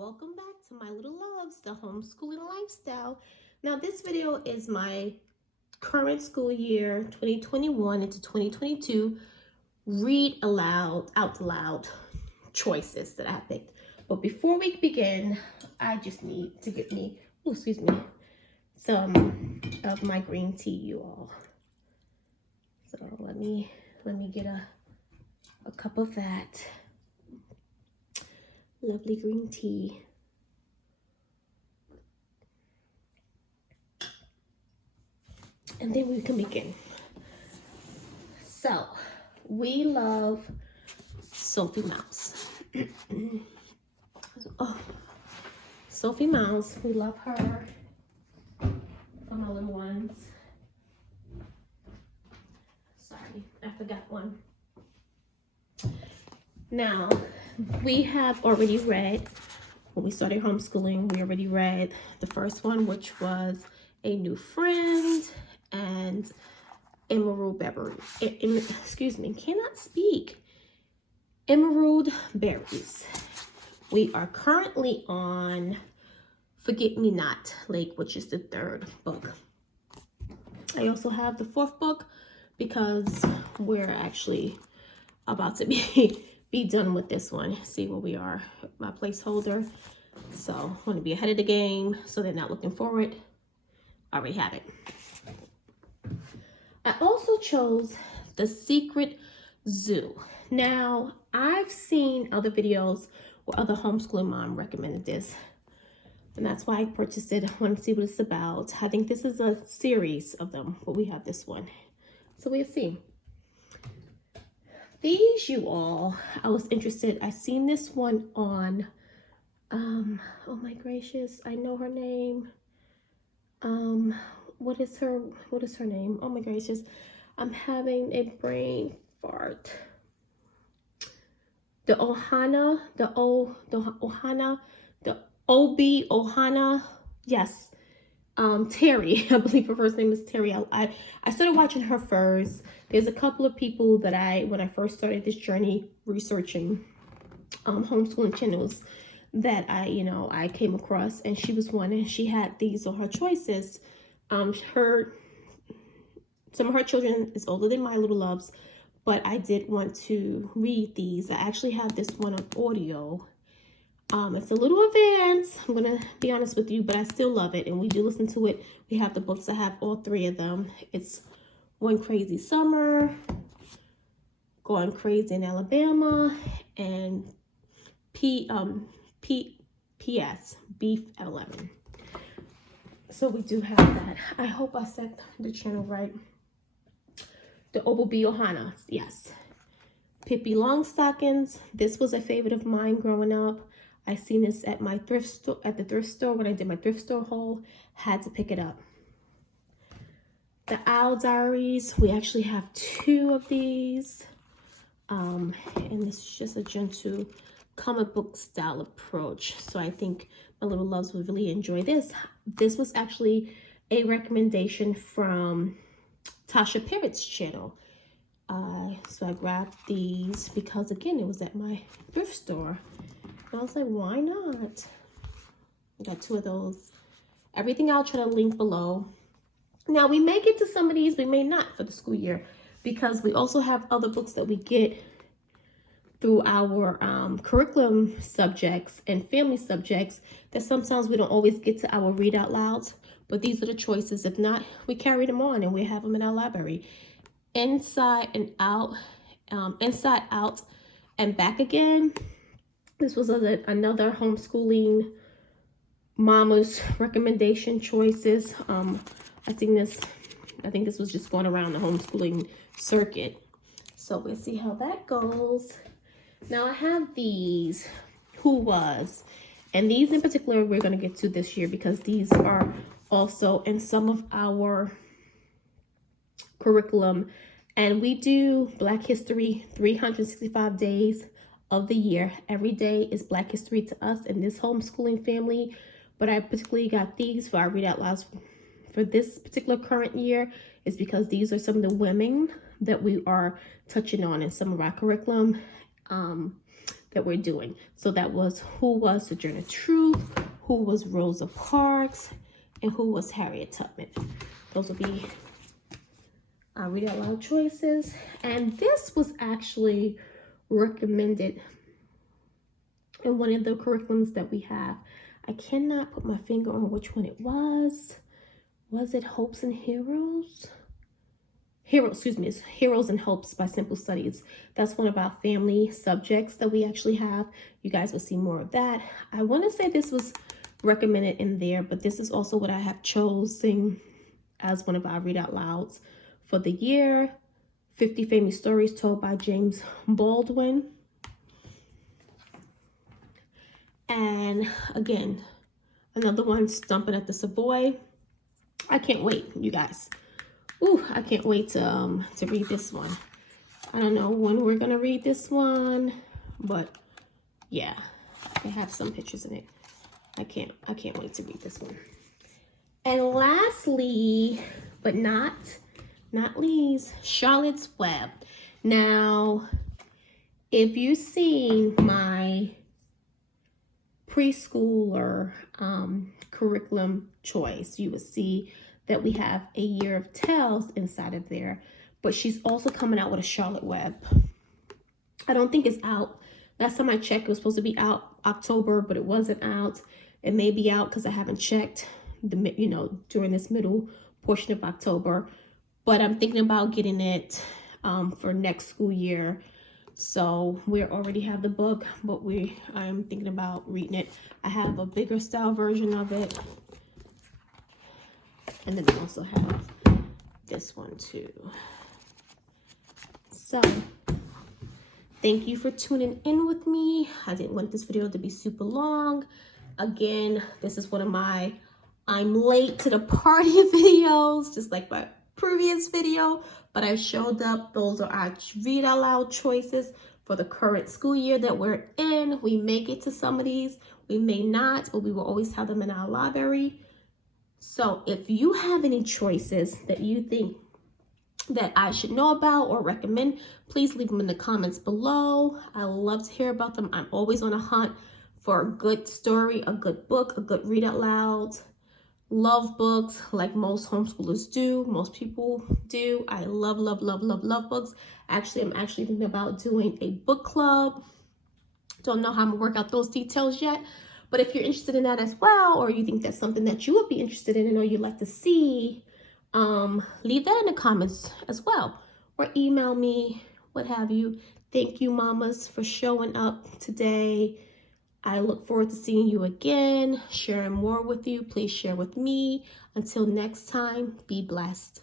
welcome back to my little loves, the homeschooling lifestyle. Now this video is my current school year 2021 into 2022 read aloud out loud choices that I picked. But before we begin, I just need to get me, some of my green tea, you all. So let me get a cup of that lovely green tea. And then we can begin. So, we love Sophie Mouse. Sophie Mouse, we love her for my little ones. Sorry, I forgot one. Now, we have already read, when we started homeschooling, we already read the first one, which was A New Friend and Emerald Berries. Cannot speak. Emerald Berries. We are currently on Forget Me Not Lake, which is the third book. I also have the fourth book because we're actually about to be done with this one. See where we are, my placeholder. So I want to be ahead of the game so they're not looking forward. I already have it. I also chose The Secret Zoo. Now, I've seen other videos where other homeschooling mom recommended this, and that's why I purchased it. I want to see what it's about. I think this is a series of them, but we have this one. So we'll see. These, you all, I was interested. I seen this one on, oh my gracious, I know her name. What is her name? Oh my gracious, I'm having a brain fart. The Ohana, Ohana, yes. Terry, I believe her first name is Terry. I started watching her first. There's a couple of people that when I first started this journey researching homeschooling channels that I came across, and she was one, and she had these on her choices. Some of her children is older than my little loves, but I did want to read these. I actually have this one on audio. It's a little advanced, I'm gonna be honest with you, but I still love it, and we do listen to it. We have the books. I have all three of them. It's One Crazy Summer, Going Crazy in Alabama, and P.S. Beef at 11. So we do have that. I hope I said the channel right. The Ohana, yes. Pooh Longstockings. This was a favorite of mine growing up. I seen this at my thrift store, when I did my thrift store haul. Had to pick it up. The Diaries. We actually have two of these. And this is just a gentle comic book style approach. So I think my little loves would really enjoy this. This was actually a recommendation from Tasha Parrott's channel. So I grabbed these because, again, it was at my thrift store. And I was like, why not? I got two of those. Everything I'll try to link below. Now, we may get to some of these, we may not for the school year, because we also have other books that we get through our curriculum subjects and family subjects that sometimes we don't always get to our read out louds. But these are the choices. If not, we carry them on and we have them in our library. Inside and Out, Inside Out and Back Again. This was another homeschooling mama's recommendation choices. I think this was just going around the homeschooling circuit. So we'll see how that goes. Now I have these, Who Was, and these in particular we're going to get to this year because these are also in some of our curriculum. And we do Black History 365 days of the year. Every day is Black History to us in this homeschooling family. But I particularly got these for our read out louds for this particular current year, is because these are some of the women that we are touching on in some of our curriculum. that we're doing. So that was who was Sojourner Truth, who was Rosa Parks, and who was Harriet Tubman. Those will be our read out loud choices. And this was actually recommended in one of the curriculums that we have. I cannot put my finger on which one it was. Was it Hopes and Heroes? It's Heroes and Hopes by Simple Studies. That's one of our family subjects that we actually have. You guys will see more of that. I want to say this was recommended in there, but this is also what I have chosen as one of our read out louds for the year. 50 Famous Stories Told by James Baldwin. And again, another one, Stomping at the Savoy. I can't wait, you guys. Ooh, I can't wait to read this one. I don't know when we're gonna read this one, but yeah, they have some pictures in it. I can't wait to read this one. And lastly, but not least, Charlotte's Web. Now, if you've seen my preschooler curriculum choice, you would see that we have A Year of Tales inside of there, but she's also coming out with a Charlotte Web. I don't think it's out. Last time I checked, it was supposed to be out October, but it wasn't out. It may be out because I haven't checked during this middle portion of October, but I'm thinking about getting it for next school year. So we already have the book, but I'm thinking about reading it. I have a bigger style version of it. And then I also have this one too. So thank you for tuning in with me. I didn't want this video to be super long. Again, this is one of my I'm late to the party videos, just like my previous video, but I showed up. Those are our read out loud choices for the current school year that we're in. We may get to some of these, we may not, but we will always have them in our library. So if you have any choices that you think that I should know about or recommend, please leave them in the comments below. I love to hear about them. I'm always on a hunt for a good story, a good book, a good read out loud. Love books like most homeschoolers do, most people do. I love books. Actually, I'm actually thinking about doing a book club. Don't know how I'm gonna work out those details yet. But if you're interested in that as well, or you think that's something that you would be interested in or you'd like to see, leave that in the comments as well. Or email me, what have you. Thank you, mamas, for showing up today. I look forward to seeing you again, sharing more with you. Please share with me. Until next time, be blessed.